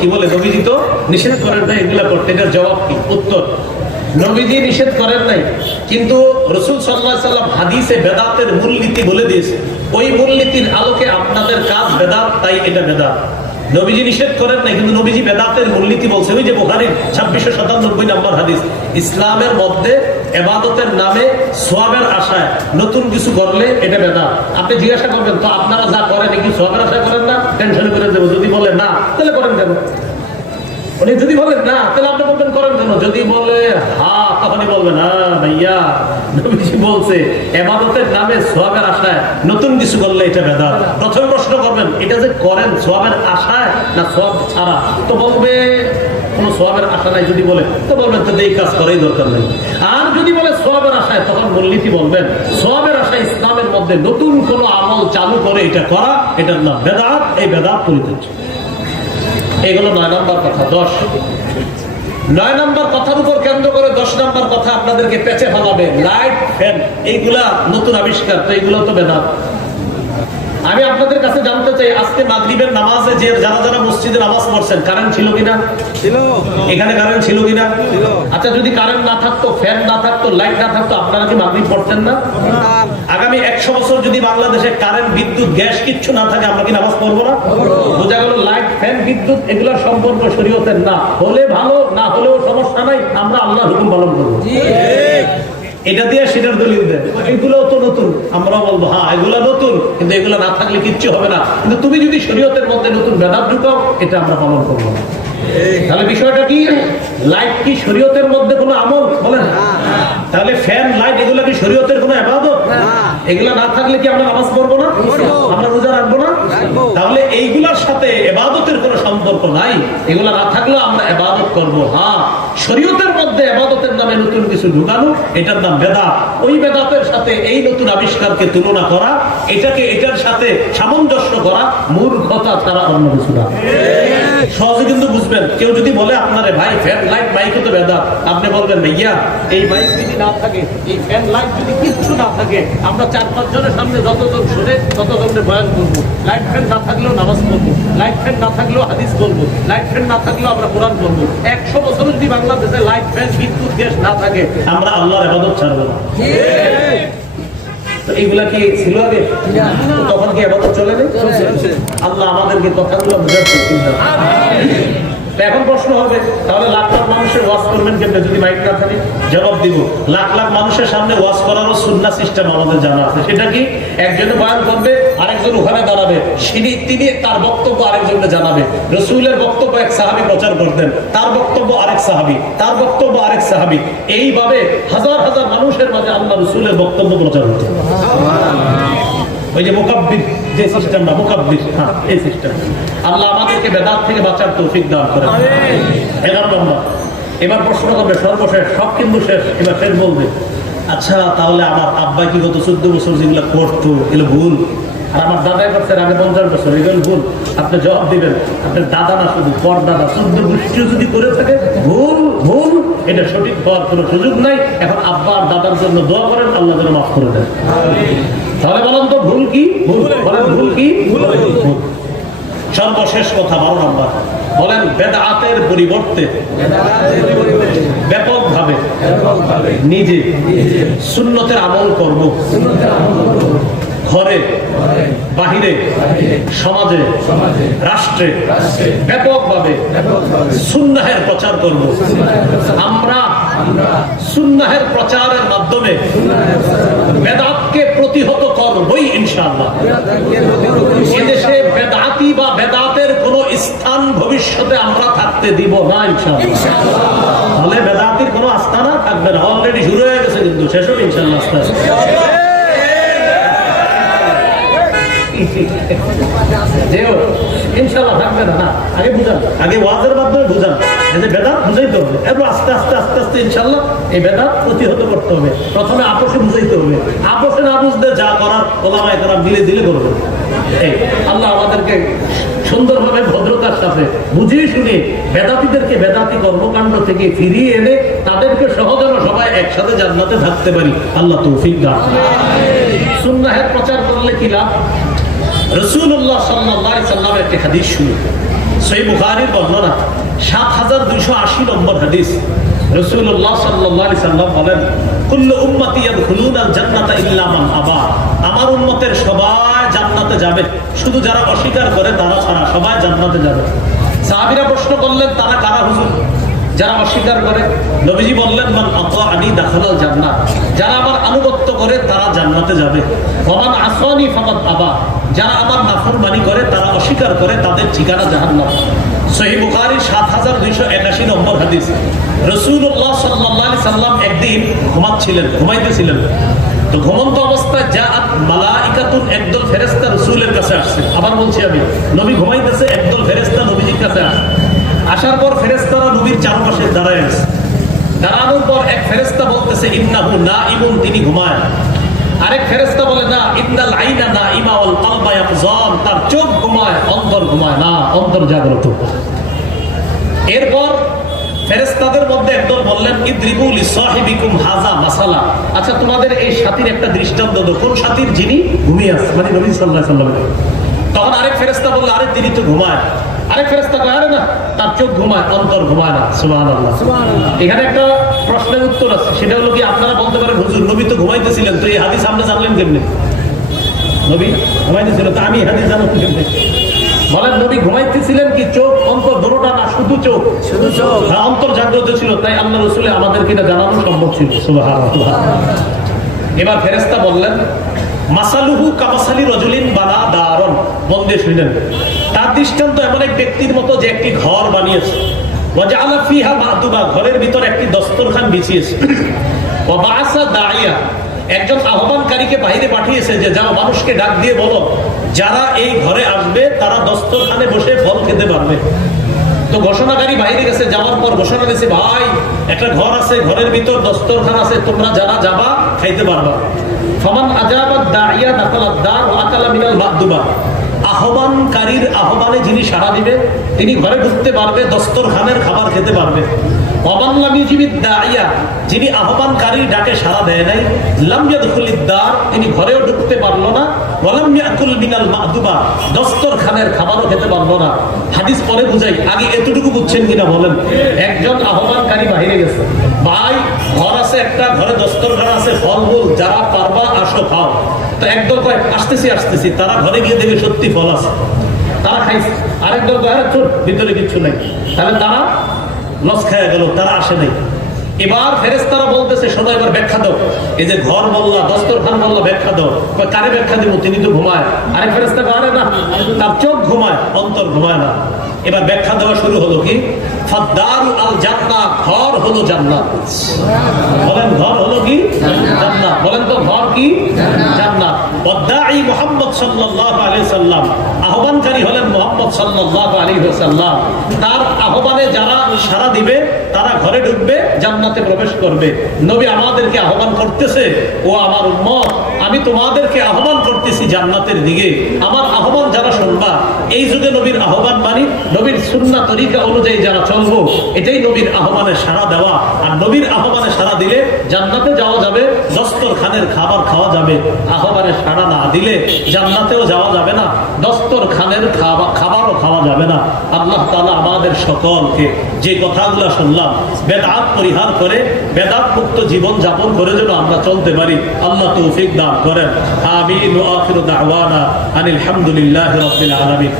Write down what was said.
কি বলে, নবীজি তো নিষেধ করেন নাই এগুলা করতে এটার জবাব কি? উত্তর। নবীজি নিষেধ করেন নাই, কিন্তু রসুল সাল্লাহ সাল্লাম হাদিসে বেদাতের মূলনীতি বলে দিয়েছে, ওই মূলনীতির আলোকে আপনাদের কাজ বেদাত তাই এটা বেদাত নবীজি নিষেধ করেন নাই, কিন্তু নবীজি বেদাতের মূলনীতি বলছে ওই যে বোখারির ছাব্বিশশো সাতানব্বই নম্বর হাদিস, ইসলামের মধ্যে এবাদতের নামে সোয়াবের আশায় নতুন কিছু করলে এটা বেদাত আপনি জিজ্ঞাসা করবেন, তো আপনারা যা করেন কি সোয়াবের আশায় করেন না? টেনশন করে দেবো যদি বলে না, তাহলে করেন কেন? উনি যদি বলেন না, তাহলে আপনি বলবেন, করেন কেন? যদি বলে, হা তখনই বলবেন হ্যাঁ ভাইয়া বলছে, এবাদতের নামে সোয়াবের আশায় নতুন কিছু করলে এটা বেদাত প্রথম প্রশ্ন করবেন, এটা যে করেন সোয়াবের আশায় না সোয়াব ছাড়া? তো বলবে, কোনো সোয়াবের আশা নাই যদি বলে। তো বলবেন, তো এই কাজ করাই দরকার নেই। আর আশায় তখন মল্লিতি বলবেন, সবের আশায় ইসলামের মধ্যে নতুন কোনো আমল চালু করে এটা করা এটার নাম বেদাত, এই বেদাত পরিত্য এগুলো নয় নম্বর কথা, দশ। নয় নম্বর কথার উপর কেন্দ্র করে দশ নম্বর কথা আপনাদেরকে পেঁচে ফেলাবে, লাইট ফ্যান, এইগুলা নতুন আবিষ্কার, তো এইগুলো তো বেদাত। আমি আপনাদের কাছে জানতে চাই আজকে মাগরিবের নামাজে যে যারা যারা মসজিদে নামাজ পড়ছেন কারেন্ট ছিল কিনা? ছিল। এখানে কারেন্ট ছিল কিনা? ছিল। আচ্ছা যদি কারেন্ট না থাকতো ফ্যান না থাকতো লাইট না থাকতো আপনারা কি মাগরিব পড়তেন না? আগামী একশো বছর যদি বাংলাদেশে কারেন্ট বিদ্যুৎ গ্যাস কিচ্ছু না থাকে আমরা কি নামাজ পড়ব না? বোঝা গেল লাইট ফ্যান বিদ্যুৎ এগুলোর সম্পর্ক শরীয়তের না। হলে ভালো না হলেও সমস্যা নাই আমরা আল্লাহ হুকুম পালন করব। এটা দিয়ে সেটার দলিল দেয়। এগুলো তো নতুন। আমরা বলব হ্যাঁ এগুলো নতুন কিন্তু এগুলো না থাকলে কিচ্ছু হবে না। কিন্তু তুমি যদি শরীয়তের মধ্যে নতুন বেদাত ঢুকাও এটা আমরা পালন করব না। তাহলে বিষয়টা কি? লাইট কি শরীয়তের মধ্যে কোনো আমল? বলেন। তাহলে ফ্যান লাইট এগুলো কি শরীয়তের কোনো আবাদত? এগুলা না থাকলে কি আমরা নামাজ পড়ব না? আমরা রোজা রাখব না? তাহলে এইগুলার সাথে এবাদতের কোনো সম্পর্ক নাই। এগুলা না থাকলেও আমরা এবাদত করব। হ্যাঁ শরীয়তের মধ্যে এবাদতের নামে নতুন কিছু ঢুকানো, এটার নাম বেদাত। ওই বেদাতের সাথে এই নতুন আবিষ্কারকে তুলনা করা, এটাকে এটার সাথে সামঞ্জস্য করা, মূর্খতা ছাড়া অন্য কিছু না। সহজে কিন্তু বুঝবেন। কেউ যদি বলে, আপনারে ভাই ফ্যান লাইট বাইক তো বেদাত আপনি বলবেন, ভাইয়া, এই বাইক যদি না থাকে, এই ফ্যান লাইট যদি কিচ্ছু না থাকে, আমরা চার পাঁচ জনের সামনে যতজন শুনে ততজনের বয়ান করব। লাইট ফ্যান না থাকলেও নামাজ পড়ব। লাইট ফ্যান না থাকলেও হাদিস বলব। লাইট ফ্যান না থাকলেও আমরা কোরআন পড়ব একশো বছর যদি বাংলাদেশে লাইট ফ্যান বিদ্যুৎ গ্যাস না থাকে। আমরা আল্লাহর আবাদত ছাড়বো না। তো এইগুলা কি ছিল আগে? তখন কি এবার চলে নেই? আল্লাহ আমাদেরকে কথাগুলো বোঝাচ্ছে চিন্তা এখন প্রশ্ন হবে, তাহলে লাখ লাখ মানুষের ওয়াজ করবেন কেমনে? যদি মাইক না থাকে, জবাব দিব। লাখ লাখ মানুষের সামনে ওয়াজ করারও সুন্না সিস্টেম আমাদের জানা আছে। সেটা কি? একজনে বয়ান করবে, আরেকজন ওখানে দাঁড়াবে। তিনি তিনি তার বক্তব্য আরেকজনকে জানাবে। রসুলের বক্তব্য এক সাহাবি প্রচার করতেন। তার বক্তব্য আরেক সাহাবি। তার বক্তব্য আরেক সাহাবি। এইভাবে হাজার হাজার মানুষের মাঝে আল্লাহ রসুলের বক্তব্য প্রচার হতো ওই যে মোকাব্বির যে সিস্টেমটা মোকাব্বির হ্যাঁ এই সিস্টেম আল্লাহ আমাদেরকে বেদাত থেকে বাঁচার তৌফিক দান করেন এগারো নম্বর এবার প্রশ্ন করবে সর্বশেষ সব কিন্তু শেষ এবার শেষ বলবে। আচ্ছা তাহলে আমার আব্বা কি গত চোদ্দ বছর যেগুলো করতো এগুলো ভুল? আর আমার দাদাই আগে পঞ্চাশ বছর এগুলো ভুল। আপনি জবাব দিবেন আপনার দাদা না শুধু পর দাদা চোদ্দ গোষ্ঠীও যদি করে থাকে ভুল ভুল এটা সঠিক হওয়ার কোনো সুযোগ নাই। এখন আব্বা আর দাদার জন্য দোয়া করেন আল্লাহ যেন মাফ করে দেন তাহলে বলেন তো ভুল কি? ভুল। বলেন ভুল কি? ভুল। সর্বশেষ কথা বারো নম্বর। বলেন বেদাতের পরিবর্তে। ব্যাপকভাবে। নিজে। সুন্নতের আমল করব। ঘরে। বাহিরে। সমাজে। রাষ্ট্রে। ব্যাপকভাবে। সুন্নাহের প্রচার করব। আমরা সুন্নাহের প্রচারের মাধ্যমে বেদাতকে প্রতিহত করবই বেদাতি বা বেদাতের কোন স্থান ভবিষ্যতে আমরা থাকতে দিব না ইনশাআল্লাহ। তাহলে বেদাতির কোনো আস্থানা থাকবে না। অলরেডি শুরু হয়ে গেছে কিন্তু, শেষ হবে আস্তে থাকবে না না আগে বুঝান। আগে ওয়াজের মাধ্যমে বুঝান। এই যে বেদাত বুঝাইতে হবে। এরপর আস্তে আস্তে আস্তে আস্তে ইনশাআল্লাহ এই বেদাত প্রতিহত করতে হবে। প্রথমে আপোষে বুঝাইতে হবে। আপোষে না বুঝতে যা করার ওলামায় তারা দিলে দিলে করবে। এই আল্লাহ আমাদেরকে সুন্দরভাবে ভদ্রতার সাথে বুঝিয়ে শুনে বেদাতিদেরকে বেদাতি কর্মকাণ্ড থেকে ফিরিয়ে এনে তাদেরকে সহজেন সবাই একসাথে জান্নাতে থাকতে পারি। আল্লাহ তৌফিক দান সুন্নাহের প্রচার করলে কি লাভ? রসুল্লাহ সাল্লাহ সাল্লামের একটি হাদিস সেই বর্ণনা সাত হাজার দুইশো আশি নম্বর হাদিস। রসুল্লাহ সাল্লাহ সাল্লাম বলেন আমার উম্মতের সবাই জান্নাতে যাবে। শুধু যারা অস্বীকার করে তারা ছাড়া সবাই জান্নাতে যাবে। সাহাবীরা প্রশ্ন করলেন, তারা কারা হুজুর? যারা অস্বীকার করে, নবীজি বললেন যারা আমার আনুগত্য করে তারা জান্নাতে যাবে। ওমান আসওয়ানি ফাকাদ আবা। যারা আমার নাফরমানি করে, তারা অস্বীকার করে তাদের ঠিকানা জাহান্নাম। সহি বুখারী সাত হাজার দুইশো একাশি নম্বর হাদিস। রসুল্লাহ সাল্লাহ সাল্লাম একদিন ঘুমাচ্ছিলেন, ঘুমাইতেছিলেন। তো ঘুমন্ত অবস্থায় যা মালাইকাতুন, একদল ফেরেস্তা রসুলের কাছে আসছে। আবার বলছি আমি, নবী ঘুমাইতেছে, একদল ফেরেস্তা নবীজির কাছে আসছে আসার পর ফেরেস্তারা নবীর চারপাশে দাঁড়ায় আছে। দাঁড়ানোর পর এক ফেরেস্তা বলতেছে, ইন্নাহু না ইমুন তিনি ঘুমায়। আরেক ফেরেস্তা বলে, না, ইন্নাল আইনা না ইমা ওয়াল কলবা ইয়াফজান। তার চোখ ঘুমায়, অন্তর ঘুমায়। না, অন্তর জাগ্রত। এরপর ফেরেস্তাদের মধ্যে একদল বললেন কি ইদ্রিবুল সাহিবিকুম হাজা মাসালা। আচ্ছা তোমাদের এই সাথীর একটা দৃষ্টান্ত দাও। কোন সাথীর যিনি ঘুমিয়ে আছে? মানে নবী সাল্লাল্লাহু আলাইহি তখন আরেক ফেরেস্তা বলল, আরে, তিনি তো ঘুমায়। আরেক ফেরেস্তা কয় আরে না তার চোখ ঘুমায় অন্তর ঘুমায় না। সুবহানাল্লাহ। এখানে একটা প্রশ্নের উত্তর আছে সেটা হলো কি আপনারা বলতে পারেন হুজুর নবী তো ঘুমাইতেছিলেন তো এই হাদিস আপনি জানলেন কেমনে? নবী ঘুমাইতেছিল তা আমি এই হাদিস জানলাম কেমনে? বলেন নবী ঘুমাইতেছিলেন কি চোখ অন্তর দুটোটা না শুধু চোখ? শুধু চোখ। হ্যাঁ, অন্তর জাগ্রত ছিল তাই আল্লাহ রসুলে আমাদেরকে এটা জানানো সম্ভব ছিল। এবার ফেরেস্তা বললেন মাসালুহু কামাসালি রজুলিন বানা দারন। দিয়ে শুনলেন। তার দৃষ্টান্ত এমন এক ব্যক্তির মতো যে একটি ঘর বানিয়েছে। ওয়াজআলা ফিহা মাদুবা ঘরের ভিতর একটি দস্তরখান বিছিয়েছে। ওয়া বাআসা দাইয়া একজন আহ্বানকারীকে বাইরে পাঠিয়েছে যে, যাও মানুষকে ডাক দিয়ে বলো, যারা এই ঘরে আসবে, তারা দস্তরখানে বসে ফল খেতে পারবে। তো ঘোষণাকারী বাইরে গেছে, যাওয়ার পর ঘোষণা দিয়েছে, ভাই, একটা ঘর আছে, ঘরের ভিতর দস্তরখান আছে, তোমরা যারা যাবা, খাইতে পারবা। আহ্বানকারীর আহ্বানে যিনি সাড়া দিবে, তিনি ঘরে ঢুকতে পারবে খাবার খেতে পারবে। যিনি আহ্বানকারীর ডাকে সাড়া দেয় নাই তিনি ঘরেও ঢুকতে পারল না খেতে পারল না। হাদিস পরে বুঝাই, আগে এতটুকু বুঝছেন কিনা বলেন? একজন আহ্বানকারী বাহিরে গেছে। ভাই একটা ঘরে দস্তরখানা আছে ফলমূল যারা পারবা আসো খাও। তো একদল কয়েক আসতেছি আসতেছি। তারা ঘরে গিয়ে দেখে সত্যি ফল আছে। তারা খাইছে। আরেকদল কয়েক কয় ভিতরে কিছু নাই। তাহলে তারা লস খাইয়া গেল, তারা আসে নাই। এবার ফেরেস্তারা বলতেছে, শোনো, এবার ব্যাখ্যা দাও। এই যে ঘর বললা দস্তরখান বললা ব্যাখ্যা দাও। কারে ব্যাখ্যা দিব? তিনি তো ঘুমায়। আরেক ফেরেস্তা করে না, তার চোখ ঘুমায়, অন্তর ঘুমায় না। এবার ব্যাখ্যা দেওয়া শুরু হলো কি? ফাদ্দারু তার আহ্বানে যারা সারা দিবে, তারা ঘরে ঢুকবে, জান্নাতে প্রবেশ করবে। নবী আমাদেরকে আহ্বান করতেছে, ও আমার উম্মত, আমি তোমাদেরকে আহ্বান করতেছি জান্নাতের দিকে। আমার এই যুগে নবীর আহ্বান মানি, নবীর সুন্নাহ তরিকা অনুযায়ী যারা চলবো, এটাই নবীর আহ্বানে সাড়া দেওয়া। আর নবীর আহ্বানে সাড়া দিলে জান্নাতে যাওয়া যাবে দস্তর খানের খাবার খাওয়া যাবে। আহ্বানে সাড়া না দিলে জান্নাতেও যাওয়া যাবে না দস্তর খানের খাবার খাবারও খাওয়া যাবে না। আল্লাহ তাআলা আমাদের সকলকে যে কথাগুলো শুনলাম, বেদাত পরিহার করে বেদাত মুক্ত জীবন যাপন করে যেন আমরা চলতে পারি, আল্লাহ তৌফিক দান করেন। দাওয়ানা আনিল হামদুলিল্লাহি রাব্বিল আলামিন।